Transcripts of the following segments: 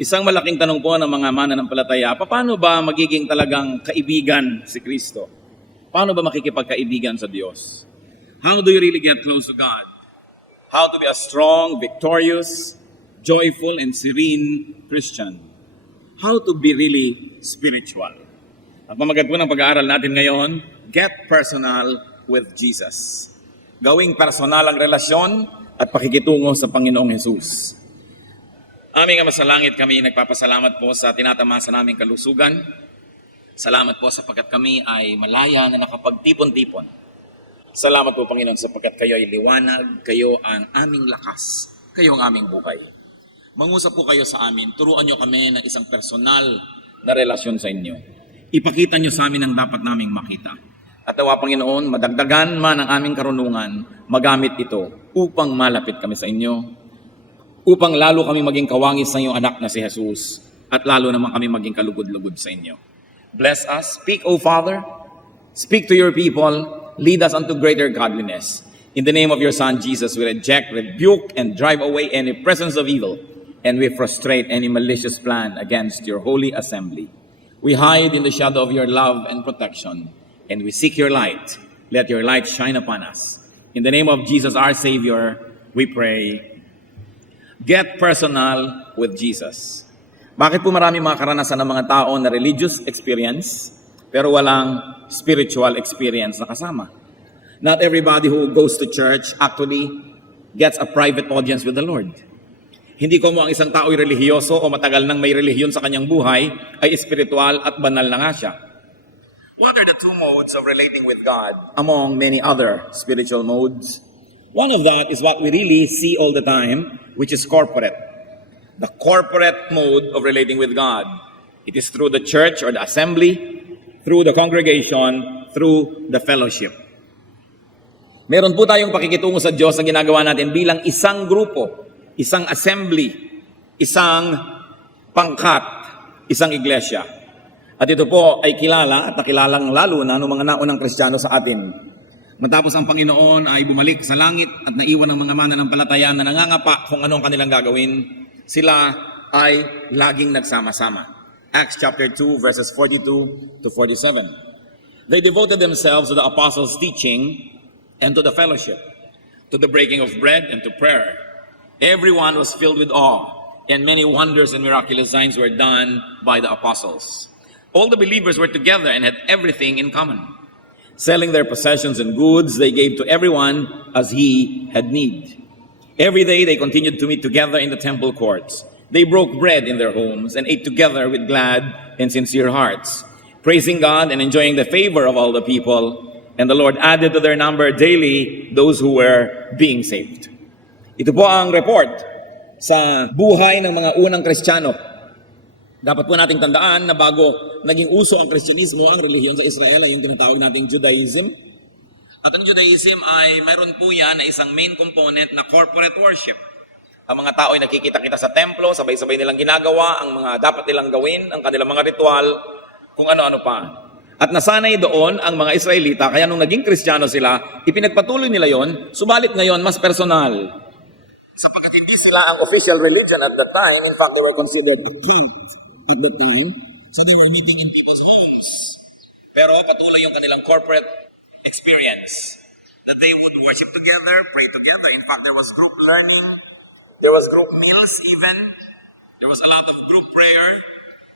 Isang malaking tanong po ng mga mananampalataya, paano ba magiging talagang kaibigan si Kristo? Paano ba makikipagkaibigan sa Diyos? How do you really get close to God? How to be a strong, victorious, joyful, and serene Christian? How to be really spiritual? At pamagat po ng pag-aaral natin ngayon, get personal with Jesus. Gawing personal ang relasyon at pakikitungo sa Panginoong Hesus. Aming Ama sa langit, kami nagpapasalamat po sa tinatamasa naming kalusugan. Salamat po sapagkat kami ay malaya na nakapagtipon-tipon. Salamat po, Panginoon, sapagkat kayo ay liwanag, kayo ang aming lakas, kayo ang aming buhay. Mangusap po kayo sa amin, turuan nyo kami ng isang personal na relasyon sa inyo. Ipakita nyo sa amin ang dapat naming makita. At nawa, Panginoon, madagdagan man ang aming karunungan, magamit ito upang malapit kami sa inyo, upang lalo kami maging kawangis sa iyong anak na si Jesus, at lalo naman kami maging kalugod-lugod sa inyo. Bless us. Speak, O Father. Speak to your people. Lead us unto greater godliness. In the name of your Son, Jesus, we reject, rebuke, and drive away any presence of evil, and we frustrate any malicious plan against your holy assembly. We hide in the shadow of your love and protection, and we seek your light. Let your light shine upon us. In the name of Jesus, our Savior, we pray. Get personal with Jesus. Bakit po marami mga karanasan ng mga tao na religious experience, pero walang spiritual experience na kasama? Not everybody who goes to church actually gets a private audience with the Lord. Hindi ko mo ang isang tao ay relihiyoso o matagal nang may relihiyon sa kanyang buhay ay espiritual at banal na nga siya. What are the two modes of relating with God among many other spiritual modes? One of that is what we really see all the time, which is corporate. The corporate mode of relating with God. It is through the church or the assembly, through the congregation, through the fellowship. Meron po tayong pakikitungo sa Diyos na ginagawa natin bilang isang grupo, isang assembly, isang pangkat, isang iglesia. At ito po ay kilala at nakilalang lalo na ng mga naunang Kristiyano sa atin. Matapos ang Panginoon ay bumalik sa langit at naiwan ng mga mananampalataya na nangangapa kung anong kanilang gagawin, sila ay laging nagsama-sama. Acts chapter 2 verses 42 to 47. They devoted themselves to the apostles' teaching and to the fellowship, to the breaking of bread and to prayer. Everyone was filled with awe, and many wonders and miraculous signs were done by the apostles. All the believers were together and had everything in common. Selling their possessions and goods, they gave to everyone as he had need. Every day they continued to meet together in the temple courts. They broke bread in their homes and ate together with glad and sincere hearts, praising God and enjoying the favor of all the people. And the Lord added to their number daily those who were being saved. Ito po ang report sa buhay ng mga unang Kristiyano. Dapat po nating tandaan na bago naging uso ang Kristyanismo, ang relihiyon sa Israel ay yung tinatawag nating Judaism. At ang Judaism ay mayroon po yan na isang main component na corporate worship. Ang mga tao ay nakikita-kita sa templo, sabay-sabay nilang ginagawa ang mga dapat nilang gawin, ang kanilang mga ritual, kung ano-ano pa. At nasanay doon ang mga Israelita, kaya nung naging Kristiyano sila, ipinagpatuloy nila yon, subalit ngayon mas personal. Sapagkat hindi sila ang official religion at that time, in fact, they were considered the kings at that time, so they were meeting in people's homes. Pero patuloy yung kanilang corporate experience, that they would worship together, pray together. In fact, there was group learning, there was group meals even, there was a lot of group prayer,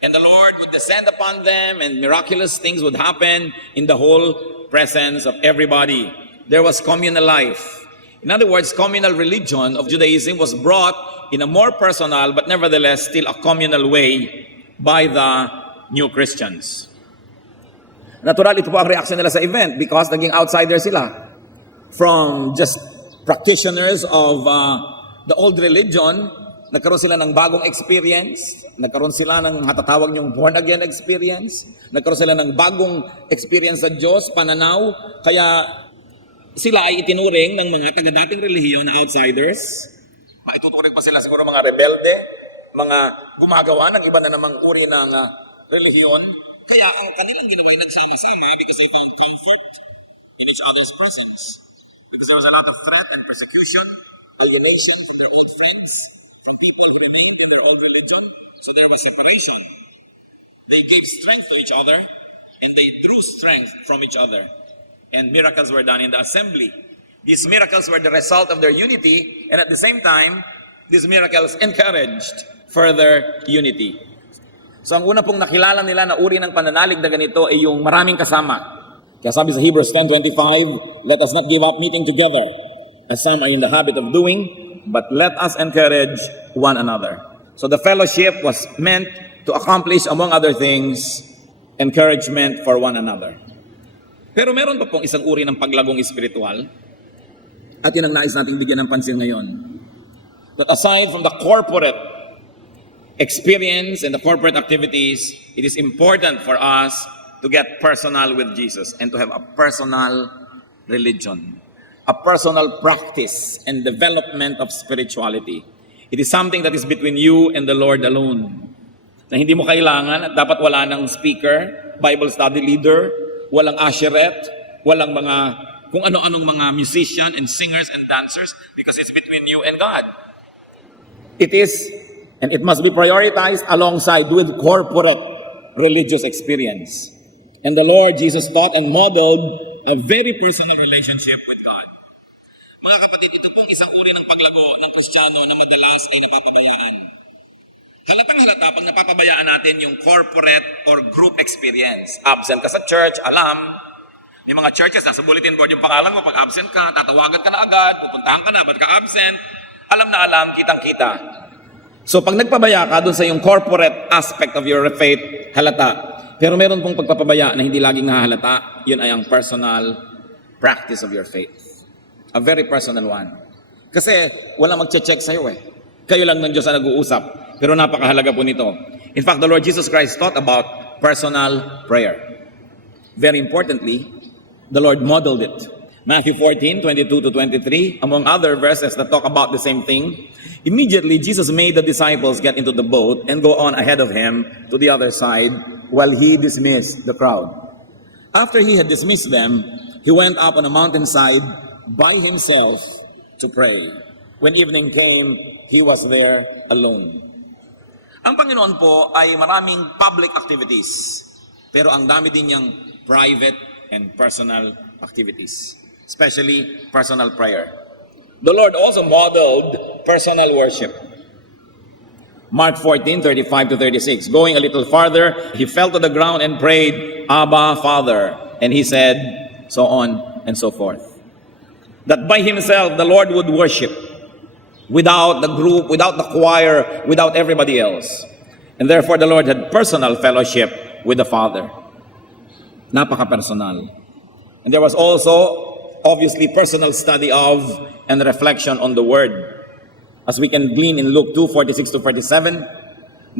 and the Lord would descend upon them and miraculous things would happen in the whole presence of everybody. There was communal life. In other words, communal religion of Judaism was brought in a more personal but nevertheless still a communal way by the new Christians. Natural, ito po ang reaction nila sa event because naging outsider sila. From just practitioners of the old religion, nagkaroon sila ng bagong experience, nagkaroon sila ng hatatawag niyong born-again experience, nagkaroon sila ng bagong experience sa Diyos, pananaw, kaya sila ay itinuring ng mga taga-dating relihiyon na outsiders. Maituturing pa sila siguro mga rebelde, mga gumagawa ng iba na namang uri ng relihiyon. Kaya ang kanilang ginawa ay nagsama-sama because they found comfort in each other's presence. Because there was a lot of threat and persecution, alienation from their old friends, from people who remained in their old religion. So there was separation. They gave strength to each other, and they drew strength from each other. And miracles were done in the assembly. These miracles were the result of their unity, and at the same time, these miracles encouraged further unity. So ang una pong nakilala nila na uri ng pananalig na ganito ay yung maraming kasama. Kaya sabi sa Hebrews 10:25, let us not give up meeting together, as some are in the habit of doing, but let us encourage one another. So the fellowship was meant to accomplish, among other things, encouragement for one another. Pero meron pa pong isang uri ng paglagong espiritual, at yun ang nais nating bigyan ng pansin ngayon. That aside from the corporate experience and the corporate activities, it is important for us to get personal with Jesus and to have a personal religion, a personal practice and development of spirituality. It is something that is between you and the Lord alone. Na hindi mo kailangan at dapat wala ng speaker, Bible study leader, walang usheret, walang mga kung ano-anong mga musician and singers and dancers, because it's between you and God. It is, and it must be prioritized alongside with corporate religious experience. And the Lord Jesus taught and modeled a very personal relationship with God. Mga kapatid, ito pong isang uri ng paglago ng Kristiyano na madalas ay napapabayaan. Halatang halata pag napapabayaan natin yung corporate or group experience. Absent ka sa church, alam. May mga churches, nasa bulletin board yung pangalan mo, pag absent ka, tatawagan ka na agad, pupuntahan ka na, ba't ka absent? Alam na alam, kitang-kita. So pag nagpabaya ka dun sa yung corporate aspect of your faith, halata. Pero meron pong pagpapabaya na hindi laging nahalata, yun ay ang personal practice of your faith. A very personal one. Kasi wala magche-check sa'yo eh. Kayo lang ng Diyos ang nag-uusap. Pero napakahalaga po nito. In fact, the Lord Jesus Christ taught about personal prayer. Very importantly, the Lord modeled it. Matthew 14:22-23, among other verses that talk about the same thing. Immediately, Jesus made the disciples get into the boat and go on ahead of him to the other side while he dismissed the crowd. After he had dismissed them, he went up on a mountainside by himself to pray. When evening came, he was there alone. Ang Panginoon po ay maraming public activities, pero ang dami din niyang private and personal activities, especially personal prayer. The Lord also modeled personal worship. Mark 14:35-36. Going a little farther, he fell to the ground and prayed, Abba, Father. And he said, so on and so forth. That by himself, the Lord would worship without the group, without the choir, without everybody else. And therefore, the Lord had personal fellowship with the Father. Napaka-personal. And there was also, obviously, personal study of and reflection on the Word. As we can glean in Luke 2:46-47,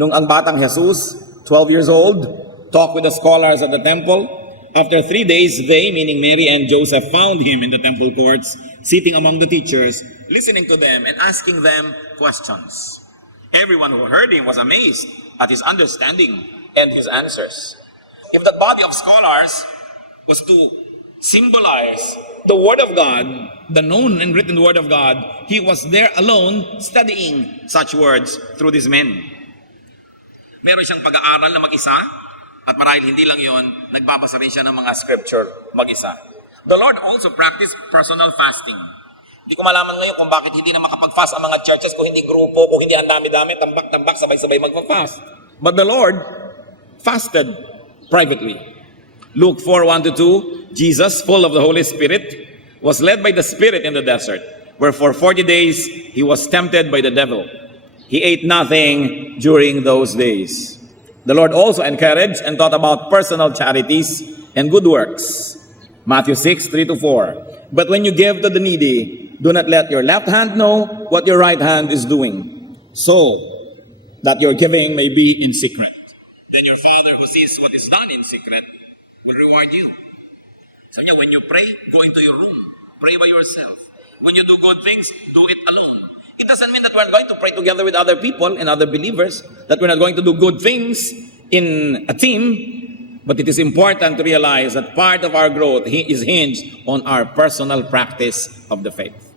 nung ang batang Jesus, 12 years old, talked with the scholars at the temple. After 3 days, they, meaning Mary and Joseph, found him in the temple courts, sitting among the teachers, listening to them and asking them questions. Everyone who heard him was amazed at his understanding and his answers. If that body of scholars was to symbolize the Word of God, the known and written Word of God, he was there alone studying such words through these men. Meron siyang pag-aaral na mag-isa, at marahil hindi lang yon, nagbabasa rin siya ng mga scripture mag-isa. The Lord also practiced personal fasting. Hindi ko malaman ngayon kung bakit hindi na makapag-fast ang mga churches, kung hindi grupo, kung hindi ang dami-dami, tambak-tambak, sabay-sabay mag-fast. But the Lord fasted privately. Luke 4:1-2, Jesus, full of the Holy Spirit, was led by the Spirit in the desert, where for 40 days he was tempted by the devil. He ate nothing during those days. The Lord also encouraged and taught about personal charities and good works. Matthew 6:3-4. But when you give to the needy, do not let your left hand know what your right hand is doing, so that your giving may be in secret. Then your Father who sees what is done in secret will reward you. So when you pray, go into your room. Pray by yourself. When you do good things, do it alone. It doesn't mean that we're going to pray together with other people and other believers, that we're not going to do good things in a team, but it is important to realize that part of our growth is hinged on our personal practice of the faith.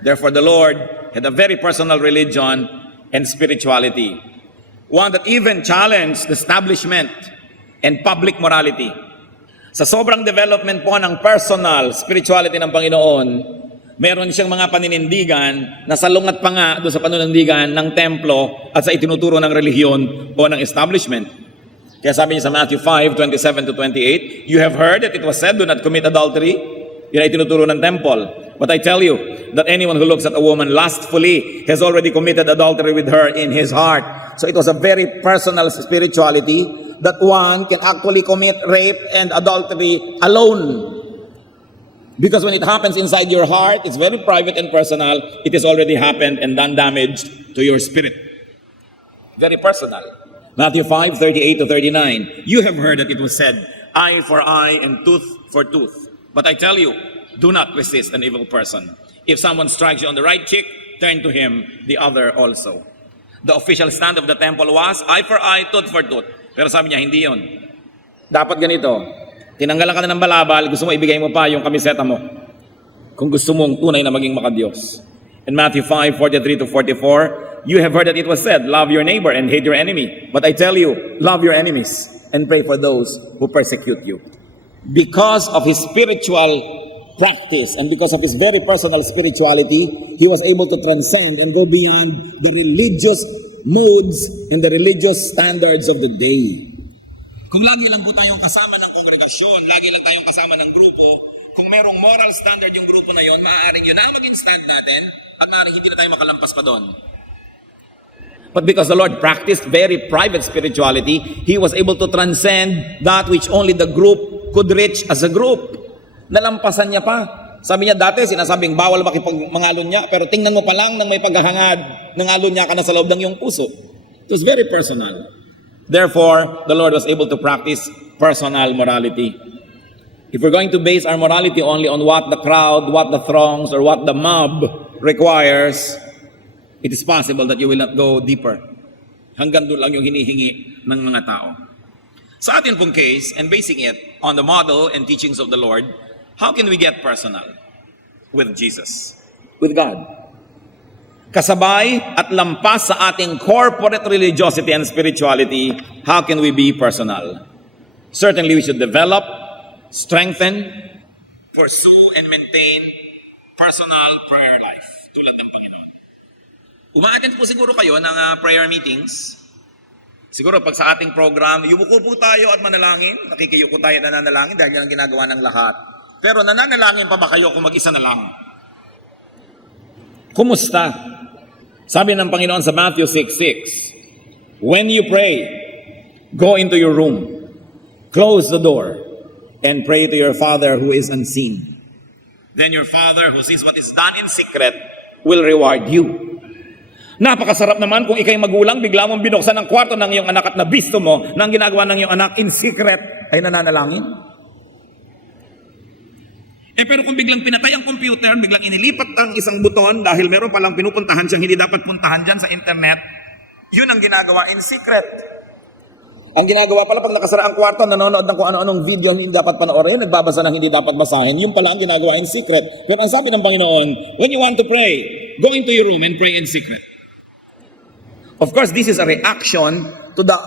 Therefore, the Lord had a very personal religion and spirituality. One that even challenged the establishment and public morality. Sa sobrang development po ng personal spirituality ng Panginoon, meron siyang mga paninindigan na salungat pa nga doon sa paninindigan ng templo at sa itinuturo ng relihiyon o ng establishment. Kaya sabi niya sa Matthew 5:27 to 28, "You have heard that it was said, do not commit adultery." Yan ay tinuturo ng temple. But I tell you that anyone who looks at a woman lustfully has already committed adultery with her in his heart. So it was a very personal spirituality that one can actually commit rape and adultery alone. Because when it happens inside your heart, it's very private and personal. It has already happened and done damage to your spirit. Very personal. Matthew 5:38 to 39. "You have heard that it was said, eye for eye and tooth for tooth. But I tell you, do not resist an evil person. If someone strikes you on the right cheek, turn to him the other also." The official stand of the temple was eye for eye, tooth for tooth. Pero sabi niya, hindi yon. Dapat ganito. Tinanggalan ka na ng balabal, gusto mo ibigay mo pa yung kamiseta mo. Kung gusto mong tunay na maging makadiyos. In Matthew 5:43 to 44, "You have heard that it was said, love your neighbor and hate your enemy. But I tell you, love your enemies and pray for those who persecute you." Because of his spiritual practice and because of his very personal spirituality, he was able to transcend and go beyond the religious modes and the religious standards of the day. Kung lagi lang po tayong kasama ng kongregasyon, lagi lang tayong kasama ng grupo, kung merong moral standard yung grupo na yon, maaaring yun na maging stand natin at maaaring hindi na tayo makalampas pa doon. But because the Lord practiced very private spirituality, He was able to transcend that which only the group could reach as a group. Nalampasan niya pa. Sabi niya dati, sinasabing bawal makipagmangalon niya, pero tingnan mo pa lang nang may paghahangad, nangalon niya ka na sa loob ng iyong puso. It was very personal. Therefore, the Lord was able to practice personal morality. If we're going to base our morality only on what the crowd, what the throngs, or what the mob requires, it is possible that you will not go deeper. Hanggang doon lang yung hinihingi ng mga tao. Sa atin pong case, and basing it on the model and teachings of the Lord, how can we get personal with Jesus? With God. Kasabay at lampas sa ating corporate religiosity and spirituality, how can we be personal? Certainly we should develop, strengthen, pursue, and maintain personal prayer life tulad ng Panginoon. Uma-attend po siguro kayo ng prayer meetings. Siguro pag sa ating program, yumuko po tayo at manalangin. Nakikiyuko tayo at nananalangin dahil yan ang ginagawa ng lahat. Pero nananalangin pa ba kayo kung mag-isa na lang? Kumusta? Sabi ng Panginoon sa Matthew 6:6, "When you pray, go into your room, close the door, and pray to your Father who is unseen. Then your Father who sees what is done in secret will reward you." Napakasarap naman kung ikay magulang, bigla mong binuksan ang kwarto ng iyong anak at nabisto mo na ang ginagawa ng iyong anak in secret ay nananalangin. Pero kung biglang pinatay ang computer, biglang inilipat ang isang buton dahil meron palang pinupuntahan siyang hindi dapat puntahan dyan sa internet, yun ang ginagawa in secret. Ang ginagawa pala pag nakasara ang kwarto, nanonood ng kung ano-anong video hindi dapat panoorin, nagbabasa ng hindi dapat basahin, yun pala ang ginagawa in secret. Pero ang sabi ng Panginoon, when you want to pray, go into your room and pray in secret. Of course, this is a reaction to the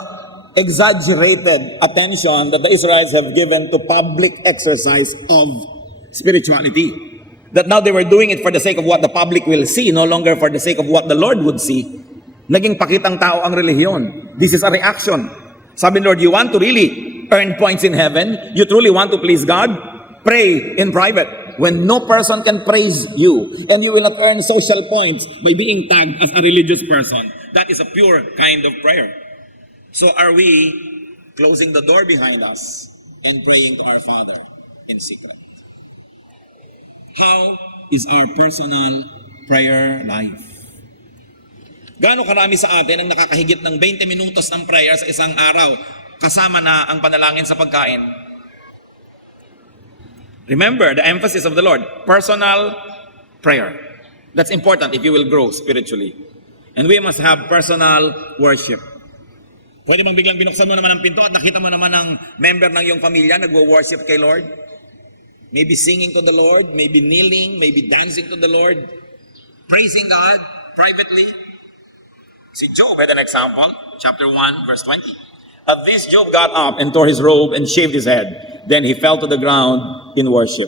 exaggerated attention that the Israelites have given to public exercise of spirituality. That now they were doing it for the sake of what the public will see, no longer for the sake of what the Lord would see. Naging pakitang tao ang relihiyon. This is a reaction. Sabi ng Lord, you want to really earn points in heaven? You truly want to please God? Pray in private. When no person can praise you, and you will not earn social points by being tagged as a religious person. That is a pure kind of prayer. So are we closing the door behind us and praying to our Father in secret? How is our personal prayer life? Gaano karami sa atin ang nakakahigit ng 20 minutos ng prayer sa isang araw kasama na ang panalangin sa pagkain? Remember the emphasis of the Lord, personal prayer. That's important if you will grow spiritually. And we must have personal worship. Pwede bang biglang binuksan mo naman ang pinto at nakita mo naman ang member ng iyong pamilya nagwo-worship kay Lord? Maybe singing to the Lord, maybe kneeling, maybe dancing to the Lord, praising God privately. See, Job had an example, chapter 1, verse 20. At this, Job got up and tore his robe and shaved his head. Then he fell to the ground in worship.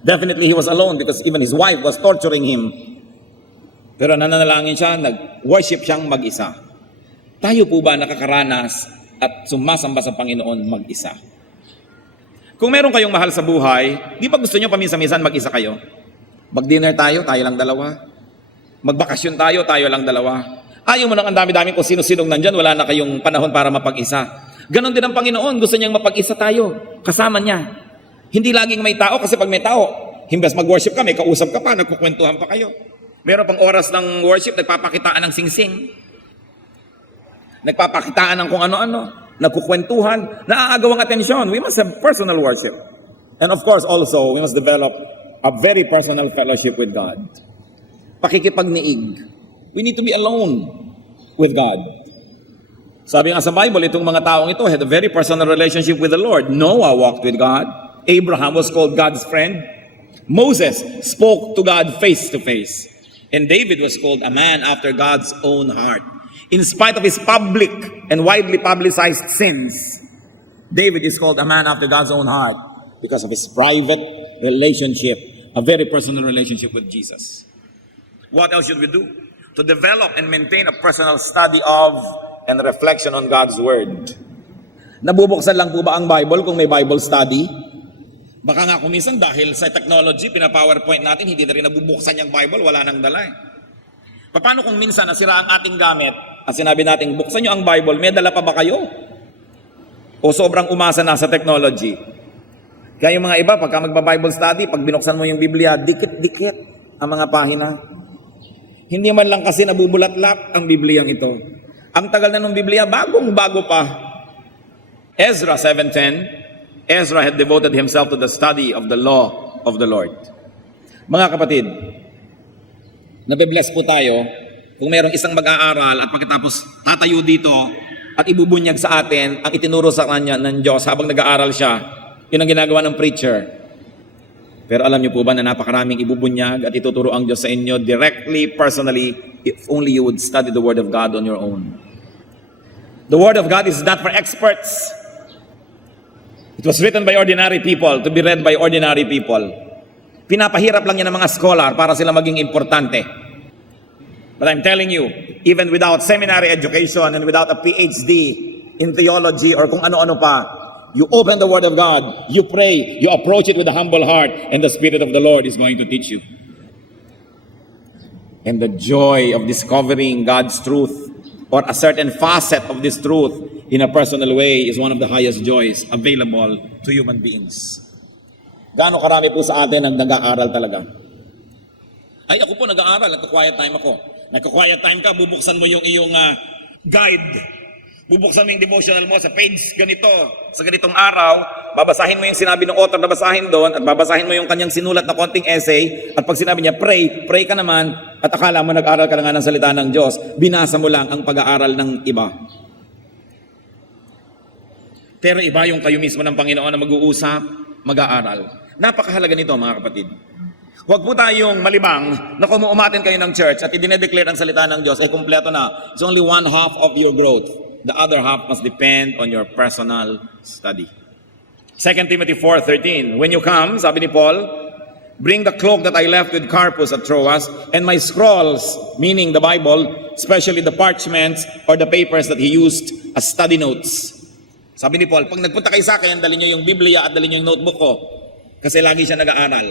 Definitely he was alone because even his wife was torturing him. Pero nananalangin siya, nag-worship siyang mag-isa. Tayo po ba nakakaranas at sumasamba sa Panginoon mag-isa? Kung meron kayong mahal sa buhay, di ba gusto nyo paminsan-minsan mag-isa kayo? Mag-dinner tayo lang dalawa. Magbakasyon tayo lang dalawa. Ayaw mo nang ang dami-dami kung sino-sinong nandyan, wala na kayong panahon para mapag-isa. Ganon din ang Panginoon, gusto niyang mapag-isa tayo, kasama niya. Hindi laging may tao kasi pag may tao, himbas mag-worship ka, may kausap ka pa, nagkukwentuhan pa kayo. Meron pang oras ng worship, nagpapakitaan ng singsing. Nagpapakitaan ng kung ano-ano. Nagkukwentuhan, naaagaw ang atensyon. We must have personal worship. And of course, also, we must develop a very personal fellowship with God. Pakikipagniig. We need to be alone with God. Sabi nga sa Bible, itong mga taong ito had a very personal relationship with the Lord. Noah walked with God. Abraham was called God's friend. Moses spoke to God face to face. And David was called a man after God's own heart. In spite of his public and widely publicized sins, David is called a man after God's own heart because of his private relationship, a very personal relationship with Jesus. What else should we do? To develop and maintain a personal study of and reflection on God's Word. Nabubuksan lang po ba ang Bible kung may Bible study? Baka nga kung minsan dahil sa technology, pina-PowerPoint natin, hindi na rin nabubuksan yung Bible, wala nang dala eh. Paano kung minsan nasira ang ating gamit at sinabi natin, buksan nyo ang Bible, may dala pa ba kayo? O sobrang umasa na sa technology? Kaya yung mga iba, pagka magba-Bible study, pag binuksan mo yung Biblia, dikit-dikit ang mga pahina. Hindi man lang kasi nabubulat-lat ang Bibliang ito. Ang tagal na ng Biblia, bagong-bago pa. Ezra 7:10, Ezra had devoted himself to the study of the law of the Lord. Mga kapatid, nabibless po tayo kung mayroong isang mag-aaral at pagkatapos tatayo dito at ibubunyag sa atin ang itinuro sa kanya ng Diyos habang nag-aaral siya. Yun ang ginagawa ng preacher. Pero alam niyo po ba na napakaraming ibubunyag at ituturo ang Diyos sa inyo directly, personally, if only you would study the Word of God on your own. The Word of God is not for experts. It was written by ordinary people to be read by ordinary people. Pinapahirap lang yan ng mga scholar para sila maging importante. But I'm telling you, even without seminary education and without a PhD in theology or kung ano-ano pa, you open the Word of God, you pray, you approach it with a humble heart, and the Spirit of the Lord is going to teach you. And the joy of discovering God's truth or a certain facet of this truth in a personal way is one of the highest joys available to human beings. Gaano karami po sa atin ang nag-aaral talaga? Ay, ako po nag-aaral, nagka-quiet time ako. Nagka-quiet time ka, bubuksan mo yung iyong guide. Bubuksan mo yung devotional mo sa page ganito, sa ganitong araw, babasahin mo yung sinabi ng author na basahin doon, at babasahin mo yung kanyang sinulat na konting essay, at pag sinabi niya, pray ka naman, at akala mo nag-aaral ka na nga ng salita ng Diyos, binasa mo lang ang pag-aaral ng iba. Pero iba yung kayo mismo ng Panginoon na mag-uusap, mag-aaral. Napakahalaga nito mga kapatid. Huwag po tayong malibang na kung umatin kayo ng church at i-declare ang salita ng Diyos ay kumpleto na. It's only one half of your growth. The other half must depend on your personal study. 2 Timothy 4:13. When you come, sabi ni Paul, bring the cloak that I left with Carpus at Troas and my scrolls, meaning the Bible, especially the parchments or the papers that he used as study notes. Sabi ni Paul, pag nagpunta kayo sa akin, dali nyo yung Biblia at dali nyo yung notebook ko. Kasi lagi siya nag-aaral.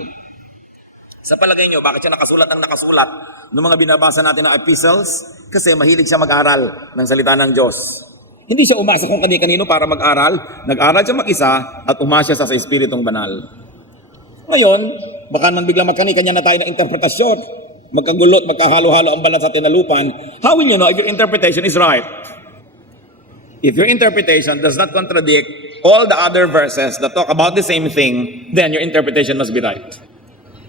Sa palagay nyo, bakit siya nakasulat ng nakasulat ng mga binabasa natin na epistles? Kasi mahilig siya mag-aral ng salita ng Diyos. Hindi siya umasa kung kani-kanino para mag-aral. Nag-aral siya mag-isa at umasya sa Espiritong Banal. Ngayon, baka man biglang magkani-kanya na tayo ng interpretasyon. Magkagulot, magkahalo-halo ang balat sa tinalupan. How will you know if your interpretation is right? If your interpretation does not contradict all the other verses that talk about the same thing, then your interpretation must be right.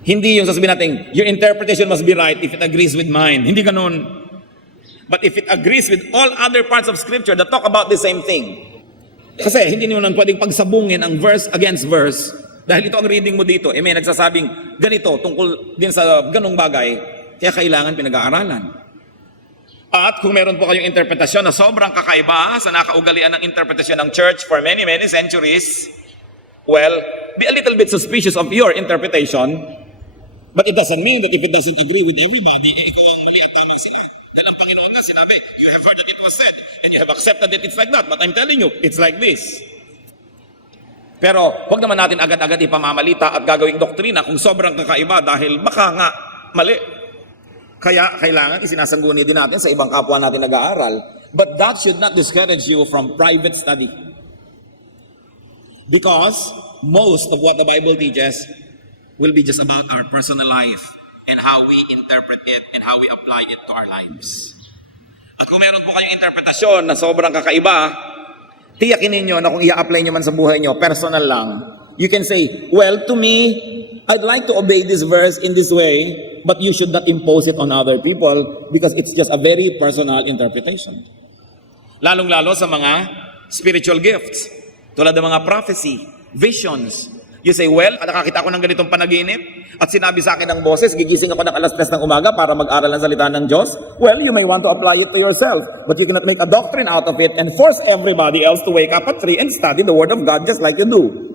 Hindi yung sasabihin natin, your interpretation must be right if it agrees with mine. Hindi ganun. But if it agrees with all other parts of Scripture that talk about the same thing. Kasi hindi nyo nang pwedeng pagsabungin ang verse against verse. Dahil ito ang reading mo dito, may nagsasabing ganito tungkol din sa ganong bagay. Kaya kailangan pinag-aaralan. At kung meron po kayong interpretasyon na sobrang kakaiba sa nakaugalian ng interpretasyon ng church for many, many centuries, well, be a little bit suspicious of your interpretation, but it doesn't mean that if it doesn't agree with everybody, ikaw ang mali at tamang sila. Dahil ang Panginoon na sinabi, you have heard that it was said, and you have accepted that it's like that, but I'm telling you, it's like this. Pero huwag naman natin agad-agad ipamamalita at gagawing doktrina kung sobrang kakaiba dahil baka nga mali. Kaya kailangan isinasangguni din natin sa ibang kapwa natin nag-aaral. But that should not discourage you from private study. Because most of what the Bible teaches will be just about our personal life and how we interpret it and how we apply it to our lives. At kung meron po kayong interpretasyon na sobrang kakaiba, tiyakin ninyo na kung i-apply nyo man sa buhay nyo, personal lang. You can say, well, to me, I'd like to obey this verse in this way, but you should not impose it on other people because it's just a very personal interpretation. Lalong-lalo sa mga spiritual gifts, tulad ng mga prophecy, visions. You say, well, nakakita ko ng ganitong panaginip at sinabi sa akin ng boses, gigising ako ng alas 3 ng umaga para mag-aral ng salita ng Diyos. Well, you may want to apply it to yourself, but you cannot make a doctrine out of it and force everybody else to wake up at 3 and study the Word of God just like you do.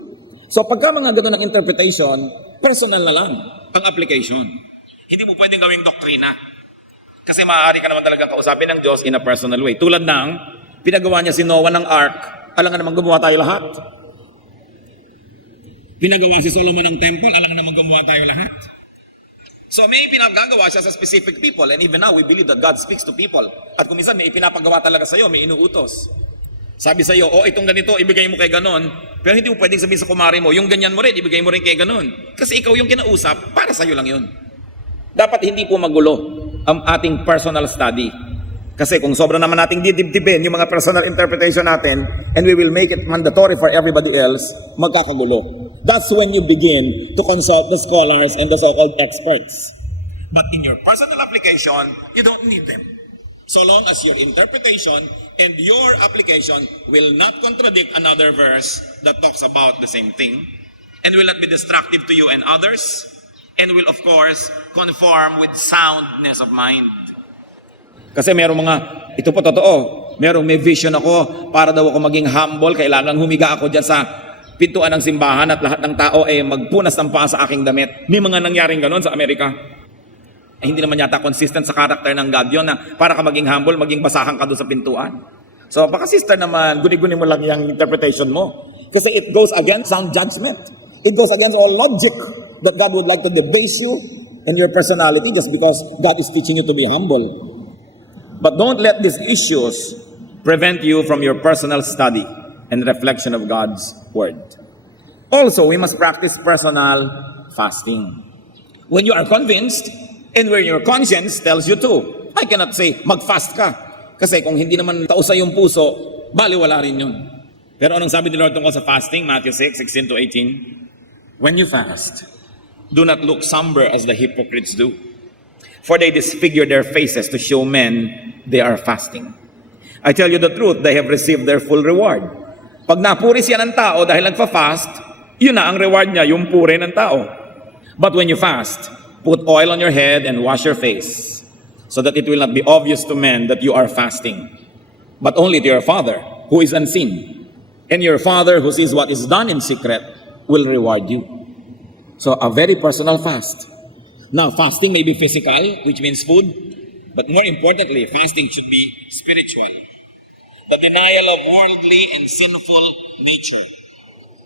So pagka mga ganun ng interpretation, personal na lang ang application. Hindi mo pwedeng gawing doktrina. Kasi maaari ka naman talaga kausapin ng Diyos in a personal way. Tulad ng pinagawa niya si Noah ng ark, alam nga naman gumawa tayo lahat. Pinagawa si Solomon ng temple, alam nga naman gumawa tayo lahat. So may pinagagawa siya sa specific people, and even now we believe that God speaks to people. At kung minsan may ipinapagawa talaga sa iyo, may inuutos. Sabi sa iyo, oh, itong ganito, ibigay mo kay ganon. Pero hindi mo pwedeng sabihin sa kumari mo, yung ganyan mo rin, ibigay mo rin kay ganon. Kasi ikaw yung kinausap, para sa iyo lang yun. Dapat hindi po magulo ang ating personal study. Kasi kung sobrang naman nating didibdibin yung mga personal interpretation natin, and we will make it mandatory for everybody else, magkakagulo. That's when you begin to consult the scholars and the so-called experts. But in your personal application, you don't need them. So long as your interpretation and your application will not contradict another verse that talks about the same thing, and will not be destructive to you and others, and will of course conform with soundness of mind. Kasi merong mga, ito po totoo, may vision ako, para daw ako maging humble, kailangan humiga ako dyan sa pintuan ng simbahan at lahat ng tao ay magpunas ng paa sa aking damit. May mga nangyaring ganon sa Amerika. Hindi naman yata consistent sa karakter ng God yun na para ka maging humble, maging basahan ka doon sa pintuan. So baka sister naman, guni-guni mo lang yung interpretation mo. Kasi it goes against sound judgment. It goes against all logic that God would like to debase you and your personality just because God is teaching you to be humble. But don't let these issues prevent you from your personal study and reflection of God's Word. Also, we must practice personal fasting. When you are convinced, and where your conscience tells you to. I cannot say, mag-fast ka. Kasi kung hindi naman tausa yung puso, baliwala rin yun. Pero anong sabi ni Lord tungkol sa fasting? Matthew 6:16 to 18. When you fast, do not look somber as the hypocrites do. For they disfigure their faces to show men they are fasting. I tell you the truth, they have received their full reward. Pag napuri siya ng tao dahil nagfa-fast, yun na ang reward niya, yung puri ng tao. But when you fast, put oil on your head and wash your face, so that it will not be obvious to men that you are fasting, but only to your Father who is unseen. And your Father who sees what is done in secret will reward you. So a very personal fast. Now, fasting may be physical, which means food, but more importantly, fasting should be spiritual. The denial of worldly and sinful nature.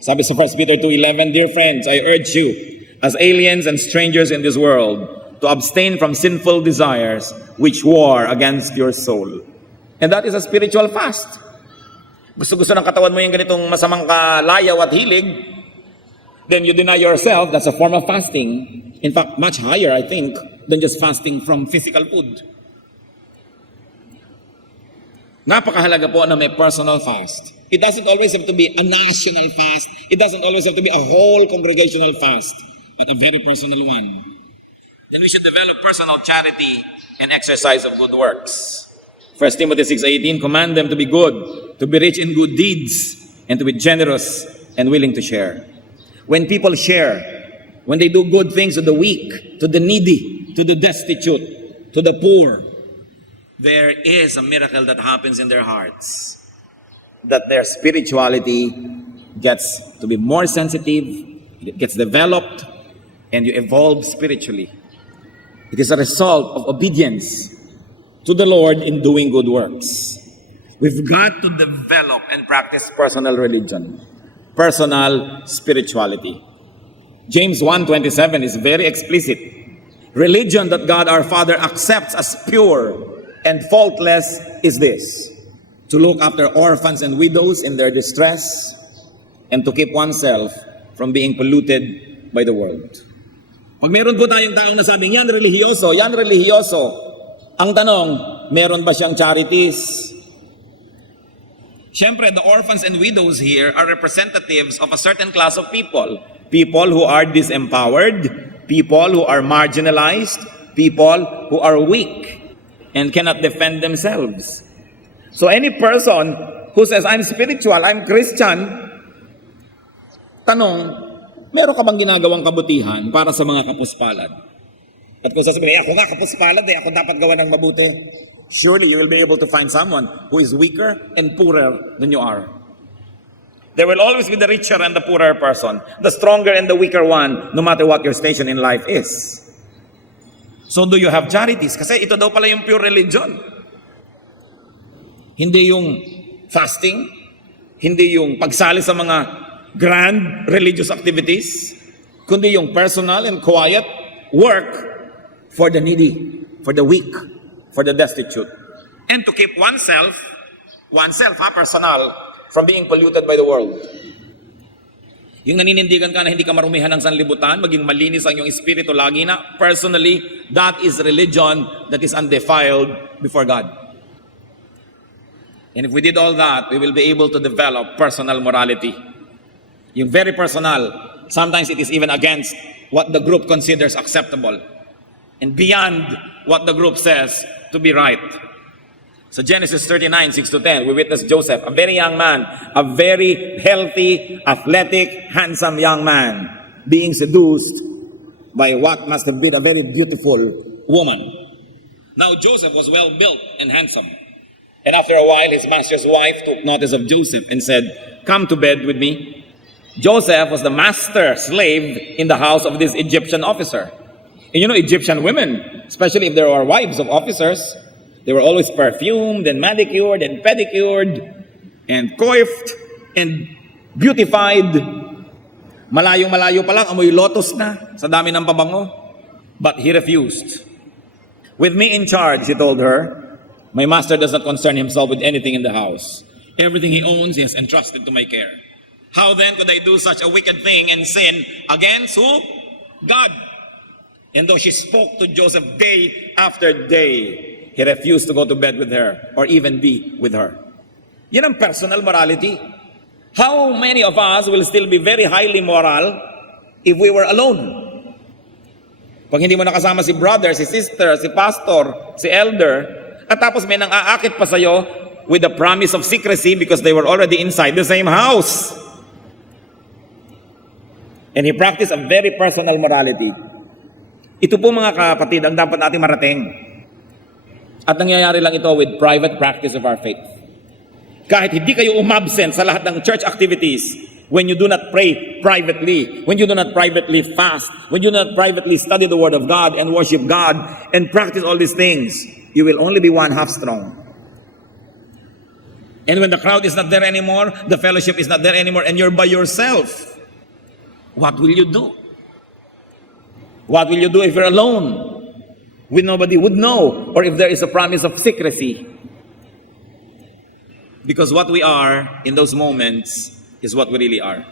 Sabi sa 1 Peter 2:11, dear friends, I urge you, as aliens and strangers in this world, to abstain from sinful desires which war against your soul. And that is a spiritual fast. Gusto-gusto ng katawan mo yung ganitong masamang kalayaw at hilig, then you deny yourself, that's a form of fasting. In fact, much higher, I think, than just fasting from physical food. Napakahalaga po na may personal fast. It doesn't always have to be a national fast. It doesn't always have to be a whole congregational fast, but a very personal one. Then we should develop personal charity and exercise of good works. 1 Timothy 6:18, command them to be good, to be rich in good deeds, and to be generous and willing to share. When people share, when they do good things to the weak, to the needy, to the destitute, to the poor, there is a miracle that happens in their hearts. That their spirituality gets to be more sensitive, it gets developed, and you evolve spiritually. It is a result of obedience to the Lord in doing good works. We've got to develop and practice personal religion, personal spirituality. James 1:27 is very explicit. Religion that God our Father accepts as pure and faultless is this: to look after orphans and widows in their distress and to keep oneself from being polluted by the world. Pag meron po tayong taong nasabing, yan relihiyoso, ang tanong, meron ba siyang charities? Siyempre, the orphans and widows here are representatives of a certain class of people. People who are disempowered, people who are marginalized, people who are weak and cannot defend themselves. So any person who says, I'm spiritual, I'm Christian, tanong, meron ka bang ginagawang kabutihan para sa mga kapuspalad? At kung sasabihin, ako nga kapuspalad, ako dapat gawa ng mabuti. Surely you will be able to find someone who is weaker and poorer than you are. There will always be the richer and the poorer person, the stronger and the weaker one, no matter what your station in life is. So do you have charities? Kasi ito daw pala yung pure religion. Hindi yung fasting, hindi yung pagsali sa mga grand religious activities, kundi yung personal and quiet work for the needy, for the weak, for the destitute. And to keep oneself, personal, from being polluted by the world. Yung naninindigan ka na hindi ka marumihan ng sanlibutan, maging malinis ang iyong espiritu lagi na, personally, that is religion that is undefiled before God. And if we did all that, we will be able to develop personal morality. Yung very personal, sometimes it is even against what the group considers acceptable and beyond what the group says to be right. So Genesis 39, 6-10, we witness Joseph, a very young man, a very healthy, athletic, handsome young man, being seduced by what must have been a very beautiful woman. Now Joseph was well built and handsome. And after a while, his master's wife took notice of Joseph and said, come to bed with me. Joseph was the master slave in the house of this Egyptian officer. And you know, Egyptian women, especially if there are wives of officers, they were always perfumed and manicured and pedicured and coiffed and beautified. Malayong-malayo pa lang, amoy lotus na sa dami ng pabango. But he refused. With me in charge, he told her, my master does not concern himself with anything in the house. Everything he owns, he has entrusted to my care. How then could I do such a wicked thing and sin against who? God. And though she spoke to Joseph day after day, he refused to go to bed with her or even be with her. Yan ang personal morality. How many of us will still be very highly moral if we were alone? Pag hindi mo nakasama si brother, si sister, si pastor, si elder, at tapos may nang aakit pa sa'yo with the promise of secrecy because they were already inside the same house. And he practiced a very personal morality. Ito po mga kapatid ang dapat natin marating. At nangyayari lang ito with private practice of our faith. Kahit hindi kayo umabsent sa lahat ng church activities, when you do not pray privately, when you do not privately fast, when you do not privately study the Word of God and worship God and practice all these things, you will only be one half strong. And when the crowd is not there anymore, the fellowship is not there anymore, and you're by yourself, what will you do? What will you do if you're alone? When nobody would know, or if there is a promise of secrecy? Because what we are in those moments is what we really are.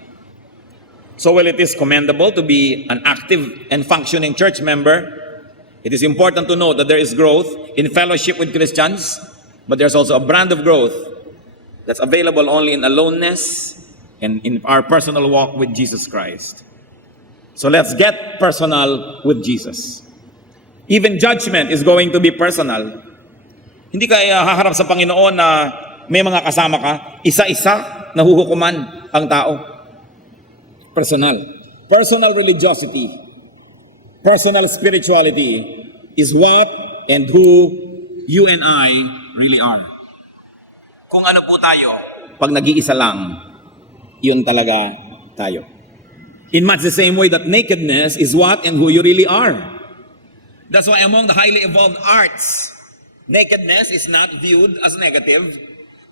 So while it is commendable to be an active and functioning church member, it is important to note that there is growth in fellowship with Christians, but there's also a brand of growth that's available only in aloneness and in our personal walk with Jesus Christ. So let's get personal with Jesus. Even judgment is going to be personal. Hindi ka haharap sa Panginoon na may mga kasama ka, isa-isa nahuhukuman ang tao. Personal. Personal religiosity, personal spirituality is what and who you and I really are. Kung ano po tayo, pag nag-iisa lang, yun talaga tayo. In much the same way that nakedness is what and who you really are. That's why among the highly evolved arts, nakedness is not viewed as negative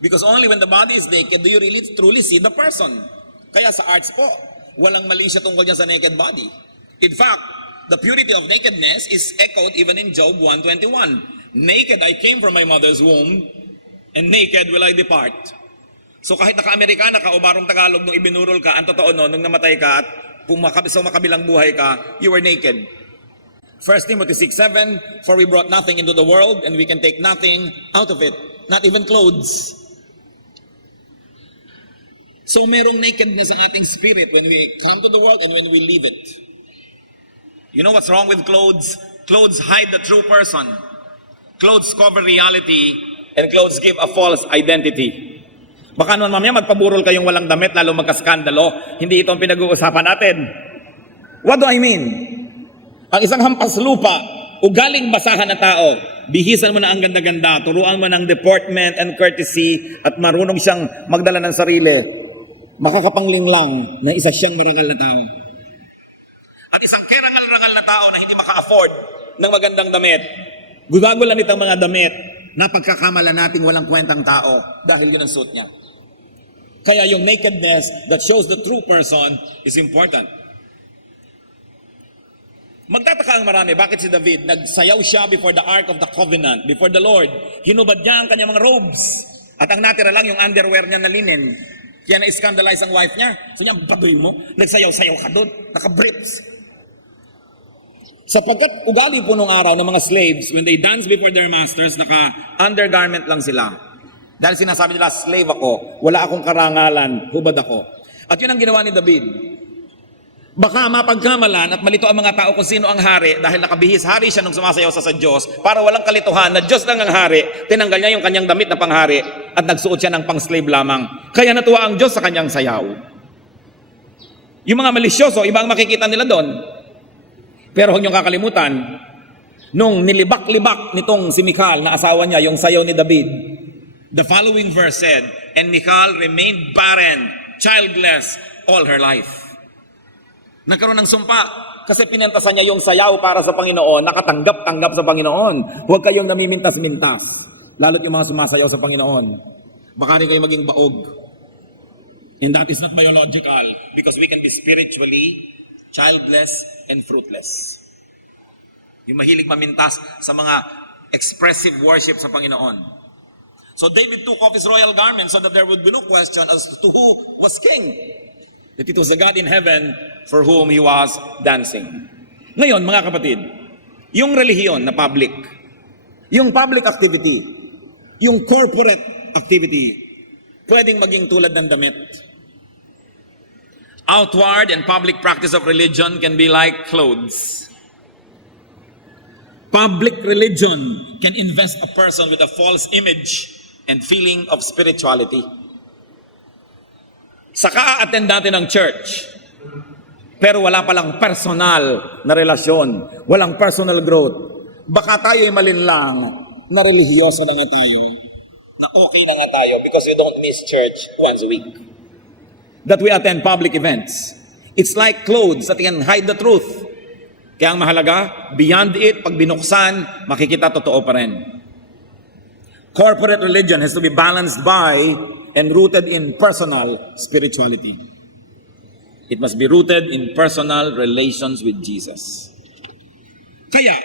because only when the body is naked do you really truly see the person. Kaya sa arts po, walang mali siya tungkol niya sa naked body. In fact, the purity of nakedness is echoed even in Job 1:21. Naked I came from my mother's womb, and naked will I depart. So kahit naka-Amerikana ka o barong Tagalog nung ibinurol ka, ang totoo no, nung namatay ka at sa makabilang buhay ka, you were naked. 1 Timothy 6:7, for we brought nothing into the world and we can take nothing out of it, not even clothes. So merong nakedness ang ating spirit when we come to the world and when we leave it. You know what's wrong with clothes? Clothes hide the true person. Clothes cover reality and clothes give a false identity. Baka naman mamaya magpaburol kayong walang damit lalo magkaskandalo. Hindi ito ang pinag-uusapan natin. What do I mean? Ang isang hampas lupa, ugaling basahan na tao, bihisan mo na ang ganda-ganda, turuan mo ng deportment and courtesy at marunong siyang magdala ng sarili. Makakapangling lang na isa siyang marangal na tao. At isang kerangal-rangal na tao na hindi maka-afford ng magandang damit. Gudagulan itong mga damit na pagkakamala nating walang kwentang tao dahil yun ang suit niya. Kaya yung nakedness that shows the true person is important. Magtataka ang marami, bakit si David, nagsayaw siya before the Ark of the Covenant, before the Lord. Hinubad niya ang kanyang mga robes. At ang natira lang yung underwear niya na linen. Kaya na-scandalize ang wife niya. So niya, baduy mo, nagsayaw-sayaw ka doon, naka-briefs. Sapagkat ugali po nung araw ng mga slaves, when they dance before their masters, naka-undergarment lang sila. Dahil sinasabi nila, slave ako, wala akong karangalan, hubad ako. At yun ang ginawa ni David. Baka mapagkamalan at malito ang mga tao kung sino ang hari dahil nakabihis hari siya nung sumasayaw sa Diyos para walang kalituhan na Diyos lang ang hari, tinanggal niya yung kanyang damit na panghari at nagsuot siya ng pang-slave lamang. Kaya natuwa ang Diyos sa kanyang sayaw. Yung mga malisyoso, iba ang makikita nila doon. Pero huwag niyong kakalimutan, nung nilibak-libak nitong si Michal na asawa niya, yung sayaw ni David, the following verse said, and Michal remained barren, childless, all her life. Nagkaroon ng sumpa kasi pinantasan niya yung sayaw para sa Panginoon, nakatanggap-tanggap sa Panginoon. Huwag kayong namimintas-mintas, lalo't yung mga sumasayaw sa Panginoon. Baka rin kayo maging baog. And that is not biological because we can be spiritually childless and fruitless. Yung mahilig mamintas sa mga expressive worship sa Panginoon. So David took off his royal garment so that there would be no question as to who was king. That it was the God in heaven for whom he was dancing. Ngayon, mga kapatid, yung relihiyon na public, yung public activity, yung corporate activity, pwedeng maging tulad ng damit. Outward and public practice of religion can be like clothes. Public religion can invest a person with a false image and feeling of spirituality. Saka a-attend natin ng church, pero wala palang personal na relasyon, walang personal growth. Baka tayo'y malinlang na relihiyoso na nga tayo, na okay na nga tayo because we don't miss church once a week. That we attend public events. It's like clothes that can hide the truth. Kaya ang mahalaga, beyond it, pag binuksan, makikita totoo pa rin. Corporate religion has to be balanced by and rooted in personal spirituality. It must be rooted in personal relations with Jesus. Kaya,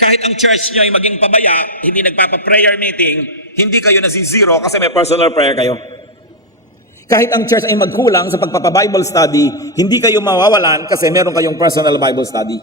kahit ang church nyo ay maging pabaya, hindi nagpapa-prayer meeting, hindi kayo nasizero kasi may personal prayer kayo. Kahit ang church ay magkulang sa pagpapa-Bible study, hindi kayo mawawalan kasi meron kayong personal Bible study.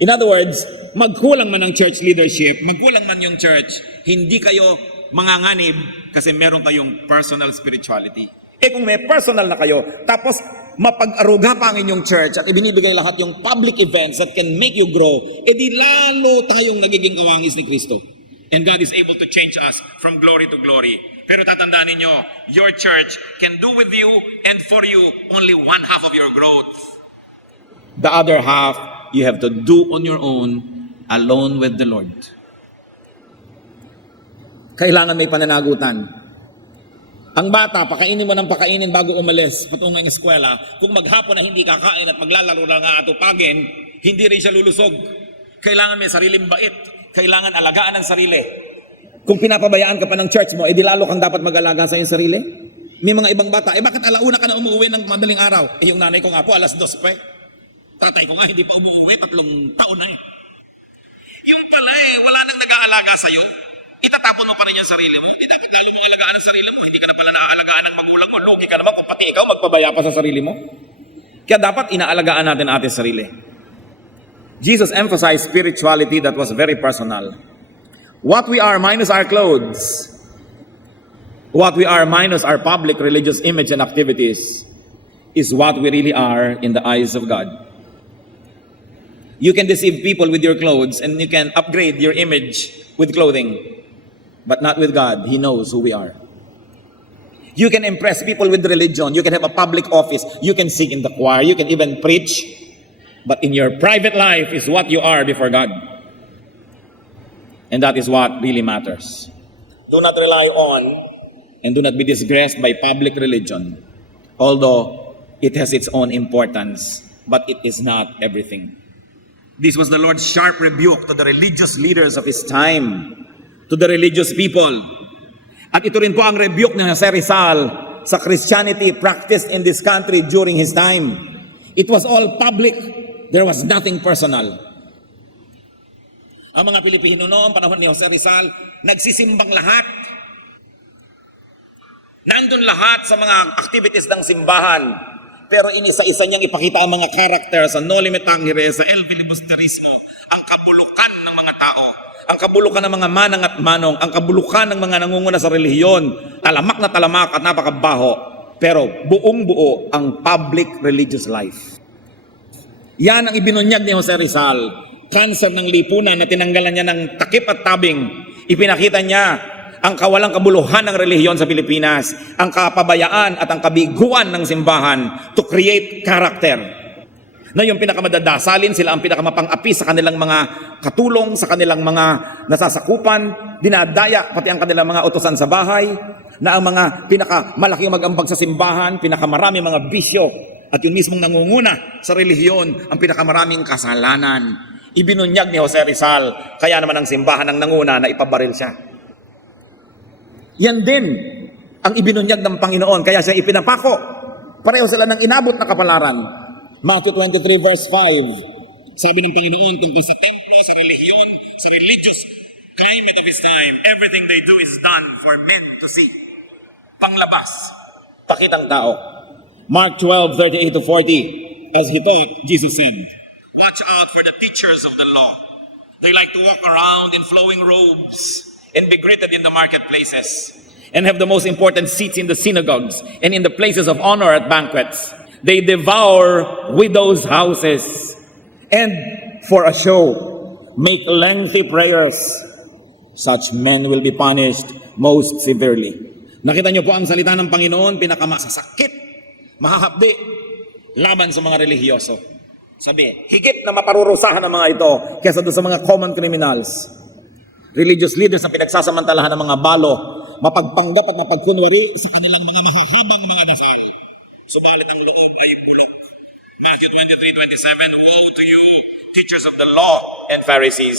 In other words, magkulang man ang church leadership, magkulang man yung church, hindi kayo manganganib kasi meron kayong personal spirituality. Kung may personal na kayo, tapos mapag-aruga pa ang inyong church at ibinibigay lahat yung public events that can make you grow, edi lalo tayong nagiging kawangis ni Kristo. And God is able to change us from glory to glory. Pero tatandaan ninyo, your church can do with you and for you only one half of your growth. The other half, you have to do on your own, alone with the Lord. Kailangan may pananagutan. Ang bata, pakainin mo ng pakainin bago umalis patungo ng eskwela. Kung maghapon na hindi kakain at maglalaro na nga atupagin, hindi rin siya lulusog. Kailangan may sariling bait. Kailangan alagaan ang sarili. Kung pinapabayaan ka pa ng church mo, edi lalo kang dapat mag-alaga sa iyong sarili. May mga ibang bata, bakit alauna ka na umuwi ng madaling araw? Yung nanay ko nga po, 2:00 pa eh. Tatay ko nga, hindi pa umuwi, 3 taon na eh. Yung pala wala nang nag-aalaga sa'yo. Itatapon mo pa rin yung sarili mo. Di dapat lalo mong alagaan ang sarili mo. Hindi ka na pala naaalagaan ng magulang mo. Loki ka naman kung pati ikaw magpabaya pa sa sarili mo. Kaya dapat inaalagaan natin ating sarili. Jesus emphasized spirituality that was very personal. What we are minus our clothes, what we are minus our public religious image and activities, is what we really are in the eyes of God. You can deceive people with your clothes and you can upgrade your image with clothing, but not with God. He knows who we are. You can impress people with religion. You can have a public office. You can sing in the choir. You can even preach. But in your private life is what you are before God. And that is what really matters. Do not rely on and do not be disgraced by public religion, although it has its own importance, but it is not everything. This was the Lord's sharp rebuke to the religious leaders of His time, to the religious people. At ito rin po ang rebuke ni Jose Rizal sa Christianity practiced in this country during his time. It was all public. There was nothing personal. Ang mga Pilipino noong panahon ni Jose Rizal, nagsisimbang lahat. Nandun lahat sa mga activities ng simbahan. Pero inisa-isa niyang ipakita ang mga character sa No Limit Tangere, sa El Filibusterismo, ang kabulukan ng mga tao, ang kabulukan ng mga manang at manong, ang kabulukan ng mga nangunguna sa relihiyon, talamak na talamak at napakabaho, pero buong buo ang public religious life. Yan ang ibinunyag ni Jose Rizal. Cancer ng lipunan na tinanggalan niya ng takip at tabing. Ipinakita niya ang kawalang kabuluhan ng relihiyon sa Pilipinas, ang kapabayaan at ang kabiguan ng simbahan to create character. Na yung pinakamadadasalin, sila ang pinakamapang-api sa kanilang mga katulong, sa kanilang mga nasasakupan, dinadaya pati ang kanilang mga utusan sa bahay, na ang mga pinakamalaking mag-ambag sa simbahan, pinakamarami mga bisyo, at yung mismong nangunguna sa relihiyon, ang pinakamaraming kasalanan. Ibinunyag ni Jose Rizal, kaya naman ang simbahan ang nanguna na ipabaril siya. Yan din ang ibinunyag ng Panginoon, kaya siya ipinapako. Pareho sila ng inabot na kapalaran. Matthew 23 verse 5, sabi ng Panginoon tungkol sa templo, sa relihiyon, sa religious climate of His time, everything they do is done for men to see. Panglabas, pakitang tao. Mark 12:38-40, as He taught, Jesus said, watch out for the teachers of the law. They like to walk around in flowing robes and be greeted in the marketplaces and have the most important seats in the synagogues and in the places of honor at banquets. They devour widows' houses and for a show make lengthy prayers. Such men will be punished most severely. Nakita niyo po ang salita ng Panginoon, pinakamasasakit, mahahapdi laban sa mga relihiyoso. Sabi, higit na maparurusahan ng mga ito kaysa doon sa mga common criminals. Religious leaders na pinagsasamantalahan ng mga balo, mapagpanggap at mapagkunwari sa kanilang mga mahahabang mga dasal. Subalit ang loob ay bulok. Matthew 23:27, woe to you, teachers of the law and Pharisees,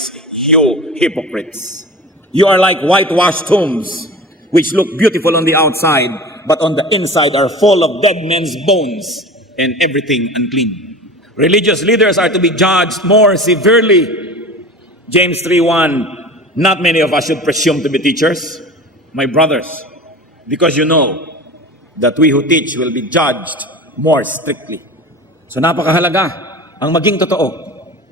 you hypocrites. You are like whitewashed tombs, which look beautiful on the outside, but on the inside are full of dead men's bones and everything unclean. Religious leaders are to be judged more severely. James 3:1, not many of us should presume to be teachers, my brothers, because you know that we who teach will be judged more strictly. So napakahalaga ang maging totoo.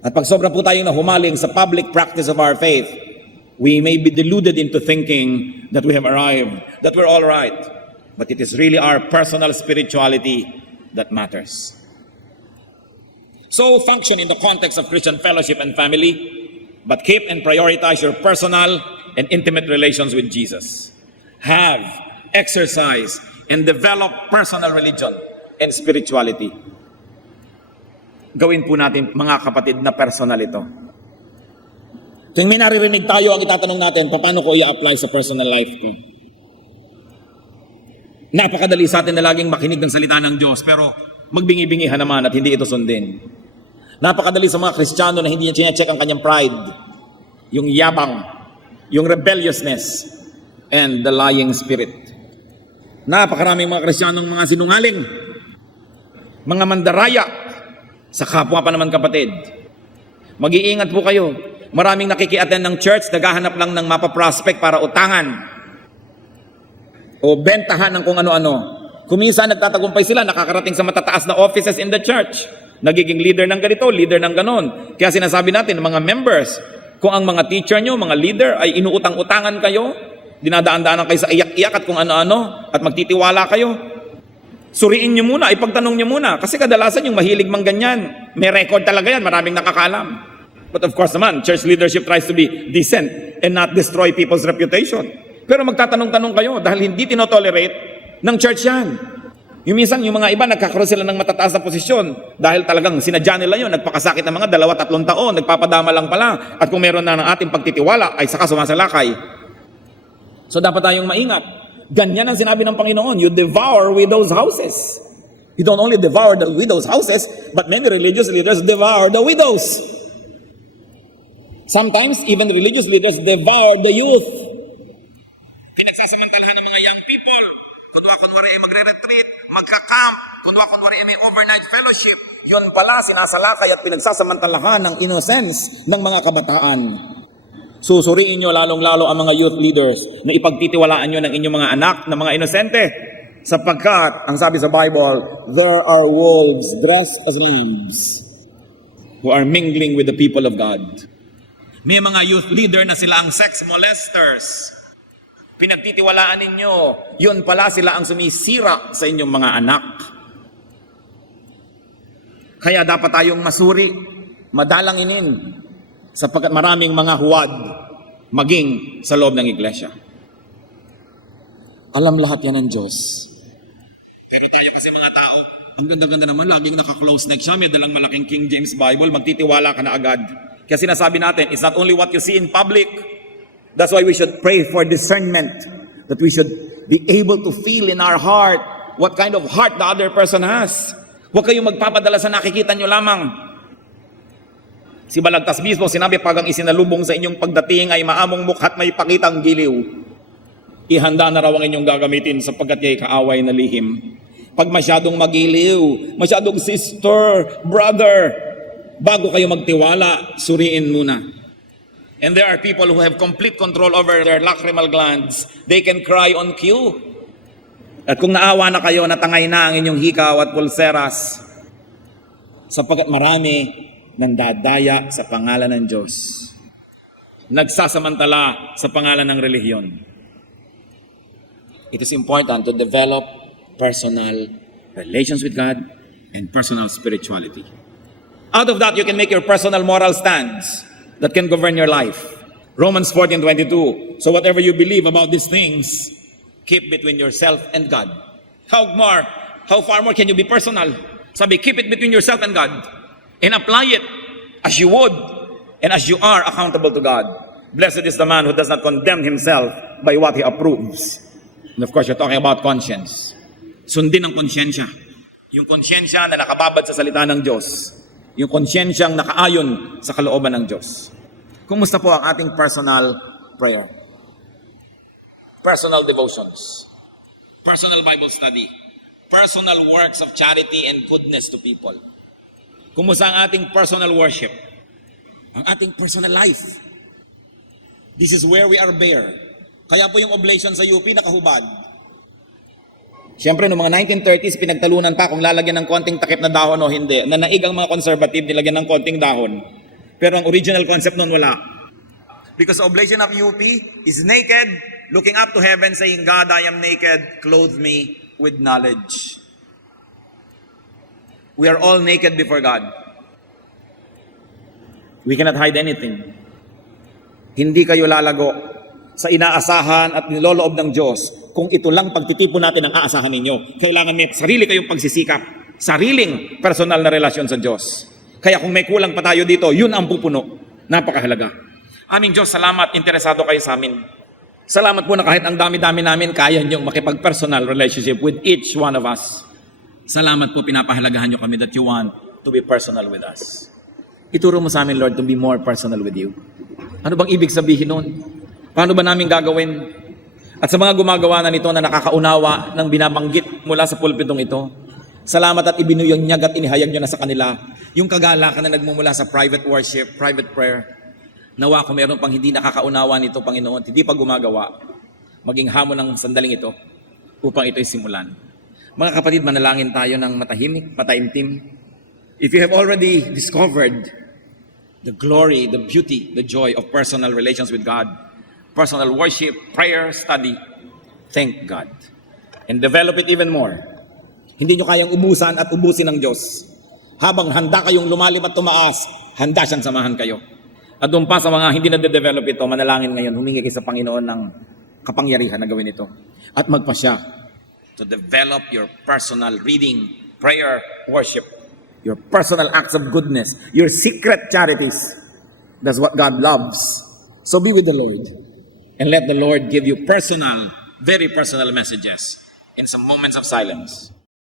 At pag sobra po tayong nahumaling sa public practice of our faith, we may be deluded into thinking that we have arrived, that we're all right. But it is really our personal spirituality that matters. So function in the context of Christian fellowship and family, but keep and prioritize your personal and intimate relations with Jesus. Have, exercise, and develop personal religion and spirituality. Gawin po natin, mga kapatid, na personal ito. Tuwing may naririnig tayo, ang itatanong natin, paano ko i-apply sa personal life ko? Napakadali sa atin na laging makinig ng salita ng Diyos, pero magbingi-bingihan naman at hindi ito sundin. Napakadali sa mga Kristiyano na hindi niya check ang kanyang pride, yung yabang, yung rebelliousness, and the lying spirit. Napakaraming mga Kristiyanong mga sinungaling, mga mandaraya, sa kapwa pa naman kapatid. Mag-iingat po kayo. Maraming nakikiattend ng church, naghahanap lang ng mapaprospect para utangan o bentahan ng kung ano-ano. Kuminsan nagtatagumpay sila, nakakarating sa matataas na offices in the church. Nagiging leader ng ganito, leader ng ganon. Kaya sinasabi natin, mga members, kung ang mga teacher nyo, mga leader, ay inuutang-utangan kayo, dinadaan-daanan kayo sa iyak-iyak at kung ano-ano, at magtitiwala kayo, suriin nyo muna, ipagtanong nyo muna. Kasi kadalasan yung mahilig mang ganyan, may record talaga yan, maraming nakakalam. But of course naman, church leadership tries to be decent and not destroy people's reputation. Pero magtatanong-tanong kayo dahil hindi tinotolerate ng church yan. Yung minsan, yung mga iba, nagkakaroon sila ng matataas na posisyon dahil talagang sinadya nila yun, nagpakasakit ng mga 2-3 taon, nagpapadama lang pala, at kung meron na ng ating pagtitiwala, ay saka sumasalakay. So dapat tayong maingat. Ganyan ang sinabi ng Panginoon, you devour widows' houses. You don't only devour the widows' houses, but many religious leaders devour the widows. Sometimes, even religious leaders devour the youth. Pinagsasamantalahan ng mga young people. Kunwari ay magre-retreat, magka-camp, kunwari ay may overnight fellowship. Yun pala, sinasalakay at pinagsasamantalahan ng innocence ng mga kabataan. Susuriin nyo lalong-lalo ang mga youth leaders na ipagtitiwalaan nyo ng inyong mga anak na mga inosente. Sapagkat, ang sabi sa Bible, there are wolves dressed as lambs who are mingling with the people of God. May mga youth leader na sila ang sex molesters. Pinagtitiwalaan ninyo, yun pala sila ang sumisira sa inyong mga anak. Kaya dapat tayong masuri, madalanginin, sapagkat maraming mga huwad maging sa loob ng iglesia. Alam lahat yan ng Diyos. Pero tayo kasi mga tao, ang ganda-ganda naman, laging naka-close neck siya, may dalang malaking King James Bible, magtitiwala ka na agad. Kaya sinasabi natin, it's not only what you see in public. That's why we should pray for discernment. That we should be able to feel in our heart what kind of heart the other person has. Huwag kayong magpapadala sa nakikita nyo lamang. Si Balagtas mismo, sinabi, pag ang isinalubong sa inyong pagdating ay maamong mukha't may pakitang giliw, ihanda na raw ang inyong gagamitin sapagkat ya'y kaaway na lihim. Pag masyadong magiliw, masyadong sister, brother, bago kayo magtiwala, suriin muna. And there are people who have complete control over their lacrimal glands. They can cry on cue. At kung naawa na kayo, natangay na ang inyong hikaw at pulseras, sapagkat marami nandadaya sa pangalan ng Diyos. Nagsasamantala sa pangalan ng relihiyon. It is important to develop personal relations with God and personal spirituality. Out of that, you can make your personal moral stands that can govern your life. Romans 14:22. So whatever you believe about these things, keep between yourself and God. How far more can you be personal? Sabi, keep it between yourself and God. And apply it as you would and as you are accountable to God. Blessed is the man who does not condemn himself by what he approves. And of course, you're talking about conscience. Sundin ang konsyensya. Yung konsyensya na nakababad sa salita ng Diyos. Yung konsyensyang nakaayon sa kalooban ng Diyos. Kumusta po ang ating personal prayer? Personal devotions. Personal Bible study. Personal works of charity and goodness to people. Kumusta ang ating personal worship? Ang ating personal life. This is where we are bare. Kaya po yung oblation sa UP nakahubad. Siyempre, noong mga 1930s, pinagtalunan pa kung lalagyan ng konting takip na dahon o hindi. Nanaig ang mga conservative, nilagyan ng konting dahon. Pero ang original concept noon wala. Because the oblation of UP is naked, looking up to heaven, saying, God, I am naked, clothe me with knowledge. We are all naked before God. We cannot hide anything. Hindi kayo lalago sa inaasahan at niloloob ng Diyos kung ito lang pagtitipon natin ang aasahan ninyo. Kailangan may sarili kayong pagsisikap, sariling personal na relasyon sa Diyos. Kaya kung may kulang pa tayo dito, yun ang pupuno. Napakahalaga. Aming Diyos, salamat, interesado kayo sa amin. Salamat po na kahit ang dami-dami namin, kaya niyong makipag-personal relationship with each one of us. Salamat po, pinapahalagahan niyo kami that you want to be personal with us. Ituro mo sa amin, Lord, to be more personal with you. Ano bang ibig sabihin nun? Paano ba namin gagawin? At sa mga gumagawa na nito na nakakaunawa ng binabanggit mula sa pulpitong ito, salamat at ibinuyanyag at inihayag nyo na sa kanila yung kagalakan na nagmumula sa private worship, private prayer. Nawa kung meron pang hindi nakakaunawa nito, Panginoon, hindi pa gumagawa, maging hamon ng sandaling ito upang ito'y simulan. Mga kapatid, manalangin tayo ng matahimik, mataimtim. If you have already discovered the glory, the beauty, the joy of personal relations with God, personal worship, prayer, study, thank God. And develop it even more. Hindi nyo kayang umusan at ubusin ng Diyos. Habang handa kayong lumalim at tumaas, handa siyang samahan kayo. At doon pa sa mga hindi na-develop ito, manalangin ngayon, humingi kayo sa Panginoon ng kapangyarihan na gawin ito. At magpasya to develop your personal reading, prayer, worship, your personal acts of goodness, your secret charities. That's what God loves. So be with the Lord. And let the Lord give you personal, very personal messages in some moments of silence.